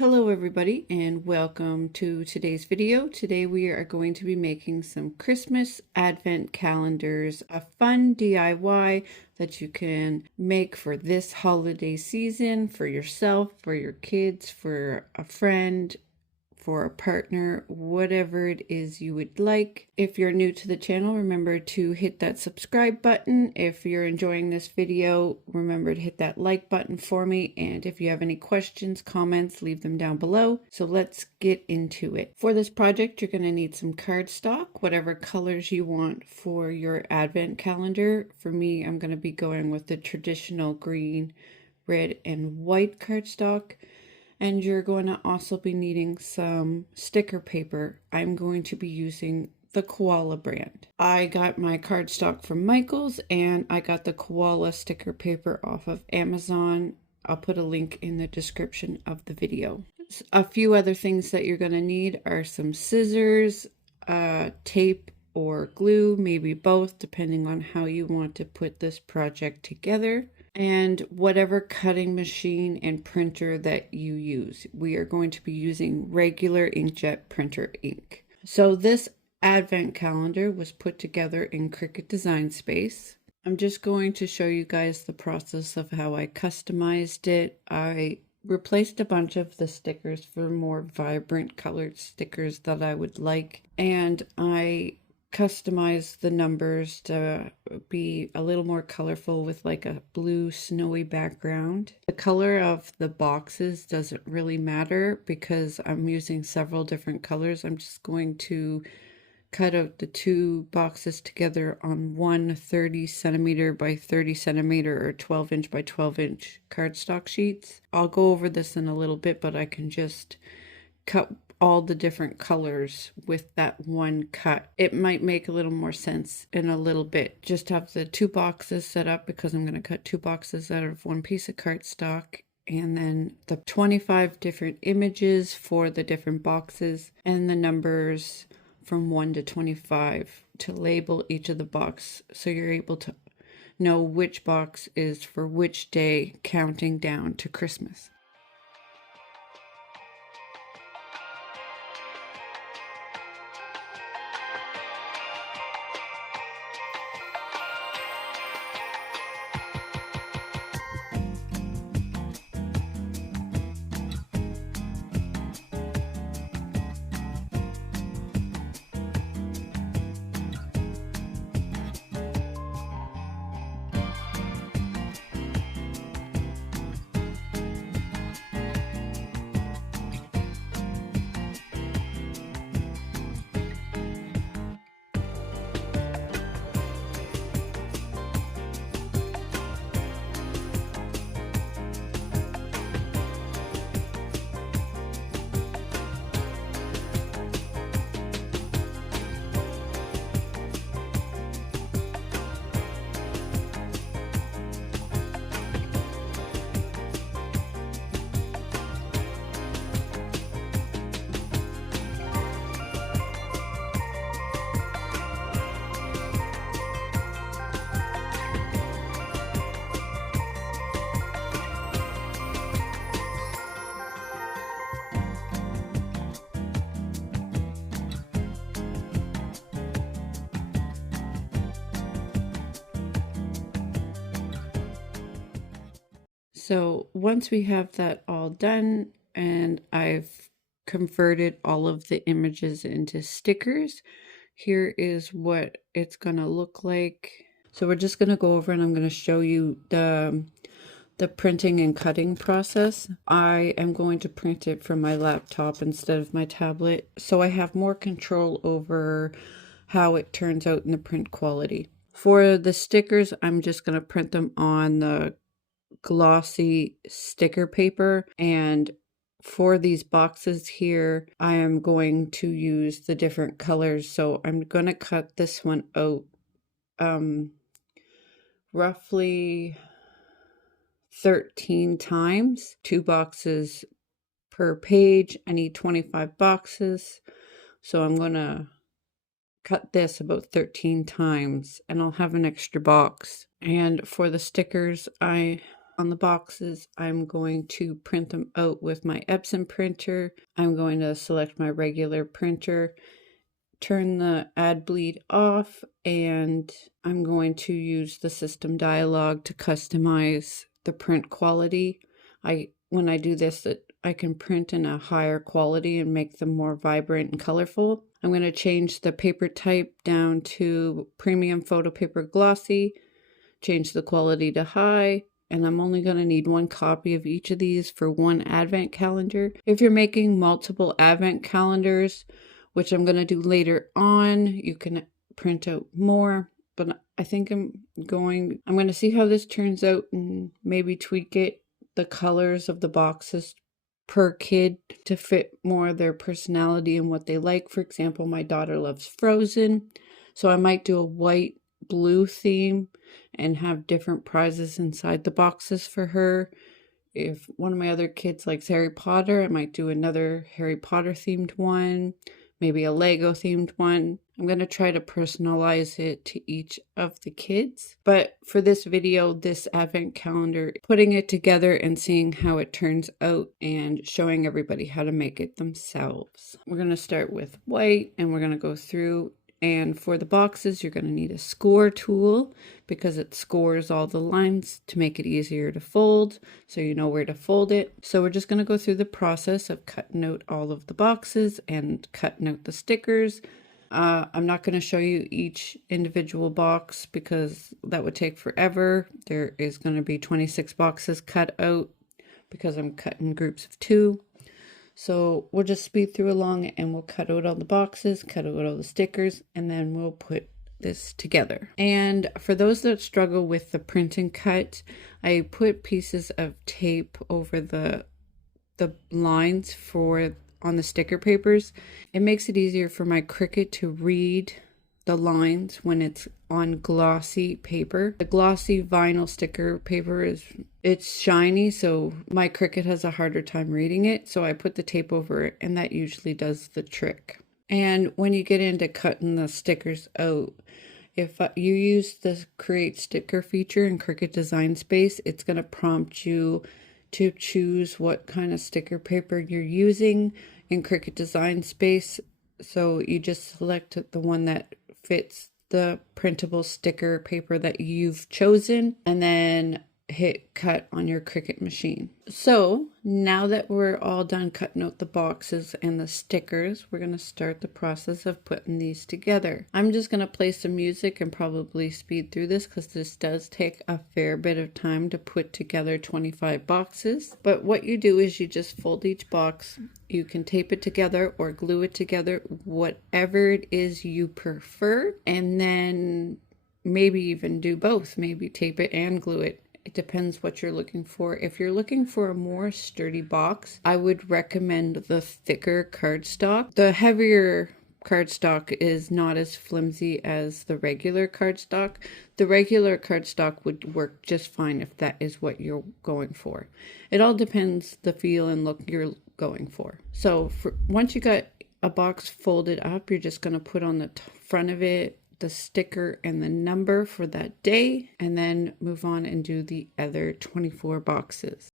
Hello everybody and welcome to today's video. Today we are going to be making some Christmas advent calendars, a fun DIY that you can make for this holiday season, for yourself, for your kids, for a friend, for a partner, whatever it is you would like. If you're new to the channel, remember to hit that subscribe button. If you're enjoying this video, remember to hit that like button for me. And if you have any questions, comments, leave them down below. So let's get into it. For this project, you're going to need some cardstock, whatever colors you want for your advent calendar. For me, I'm going to be going with the traditional green, red, and white cardstock. And you're going to also be needing some sticker paper. I'm going to be using the Koala brand. I got my cardstock from Michael's and I got the Koala sticker paper off of Amazon. I'll put a link in the description of the video. A few other things that you're going to need are some scissors, tape or glue, maybe both, depending on how you want to put this project together, and whatever cutting machine and printer that you use. We are going to be using regular inkjet printer ink. So this advent calendar was put together in Cricut Design Space. I'm just going to show you guys the process of how I customized it. I replaced a bunch of the stickers for more vibrant colored stickers that I would like, and I customize the numbers to be a little more colorful with like a blue snowy background. The color of the boxes doesn't really matter because I'm using several different colors. I'm just going to cut out the two boxes together on one 30 centimeter by 30 centimeter or 12 inch by 12 inch cardstock sheets. I'll go over this in a little bit, but I can just cut all the different colors with that one cut. It might make a little more sense in a little bit. Just have the two boxes set up because I'm going to cut two boxes out of one piece of cardstock, and then the 25 different images for the different boxes and the numbers from 1 to 25 to label each of the box so you're able to know which box is for which day counting down to Christmas. So once we have that all done and I've converted all of the images into stickers, here is what it's going to look like. So we're just going to go over and I'm going to show you the printing and cutting process. I am going to print it from my laptop instead of my tablet, so I have more control over how it turns out in the print quality. For the stickers, I'm just going to print them on the glossy sticker paper, and for these boxes here I am going to use the different colors. So I'm going to cut this one out roughly 13 times, 2 boxes per page. I need 25 boxes, so I'm going to cut this about 13 times and I'll have an extra box. And for the stickers, I on the boxes, I'm going to print them out with my Epson printer. I'm going to select my regular printer, turn the ad bleed off, and I'm going to use the system dialog to customize the print quality. When I do this, I can print in a higher quality and make them more vibrant and colorful. I'm going to change the paper type down to premium photo paper glossy, change the quality to high, and I'm only going to need one copy of each of these for one advent calendar. If you're making multiple advent calendars, which I'm going to do later on, you can print out more, but I think I'm going to see how this turns out and maybe tweak it, the colors of the boxes per kid to fit more of their personality and what they like. For example, my daughter loves Frozen, so I might do a white blue theme and have different prizes inside the boxes for her. If one of my other kids likes Harry Potter, I might do another Harry Potter themed one, maybe a Lego themed one. I'm going to try to personalize it to each of the kids. But for this video, this advent calendar, putting it together and seeing how it turns out and showing everybody how to make it themselves. We're going to start with white and we're going to go through. And for the boxes, you're going to need a score tool because it scores all the lines to make it easier to fold, so you know where to fold it. So we're just going to go through the process of cutting out all of the boxes and cutting out the stickers. I'm not going to show you each individual box because that would take forever. There is going to be 26 boxes cut out because I'm cutting groups of 2. So we'll just speed through along and we'll cut out all the boxes, cut out all the stickers, and then we'll put this together. And for those that struggle with the print and cut, I put pieces of tape over the lines on the sticker papers. It makes it easier for my Cricut to read the lines when it's on glossy paper. The glossy vinyl sticker paper it's shiny, so my Cricut has a harder time reading it, so I put the tape over it and that usually does the trick. And when you get into cutting the stickers out, if you use the create sticker feature in Cricut Design Space, it's going to prompt you to choose what kind of sticker paper you're using in Cricut Design Space. So you just select the one that fits the printable sticker paper that you've chosen and then hit cut on your Cricut machine. So now that we're all done cutting out the boxes and the stickers, we're going to start the process of putting these together. I'm just going to play some music and probably speed through this because this does take a fair bit of time to put together 25 boxes. But what you do is you just fold each box. You can tape it together or glue it together, whatever it is you prefer, and then maybe even do both, maybe tape it and glue it. It depends what you're looking for. If you're looking for a more sturdy box, I would recommend the thicker cardstock. The heavier cardstock is not as flimsy as the regular cardstock. The regular cardstock would work just fine if that is what you're going for. It all depends the feel and look you're going for. So once you got a box folded up, you're just going to put on the front of it the sticker and the number for that day, and then move on and do the other 24 boxes.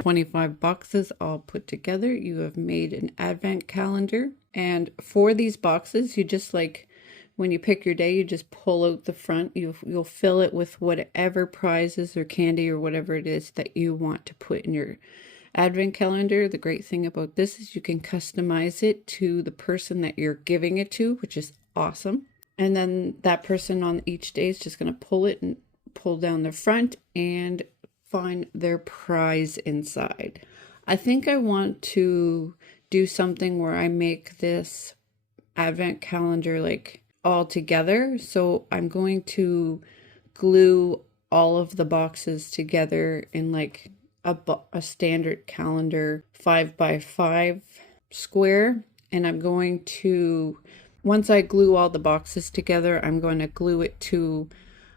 25 boxes all put together. You have made an advent calendar. And for these boxes, you just like, when you pick your day, you just pull out the front. You'll fill it with whatever prizes or candy or whatever it is that you want to put in your advent calendar. The great thing about this is you can customize it to the person that you're giving it to, which is awesome. And then that person on each day is just going to pull it and pull down the front and find their prize inside. I think I want to do something where I make this advent calendar like all together. So I'm going to glue all of the boxes together in like a standard calendar 5x5 square. And I'm going to, once I glue all the boxes together, I'm going to glue it to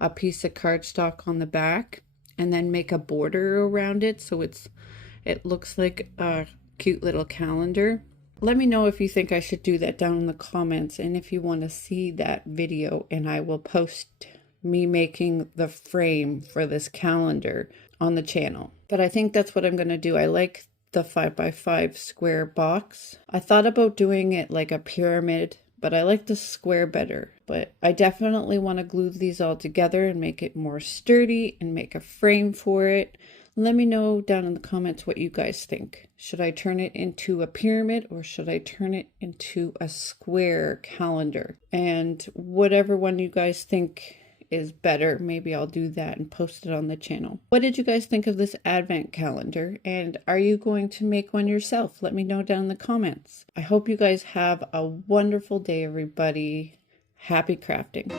a piece of cardstock on the back and then make a border around it so it looks like a cute little calendar. Let me know if you think I should do that down in the comments, and if you want to see that video, and I will post me making the frame for this calendar on the channel. But I think that's what I'm going to do. I like the 5x5 square box. I thought about doing it like a pyramid, but I like the square better. But I definitely want to glue these all together and make it more sturdy and make a frame for it. Let me know down in the comments what you guys think. Should I turn it into a pyramid or should I turn it into a square calendar? And whatever one you guys think is better, maybe I'll do that and post it on the channel. What did you guys think of this advent calendar? And are you going to make one yourself? Let me know down in the comments. I hope you guys have a wonderful day, everybody. Happy crafting.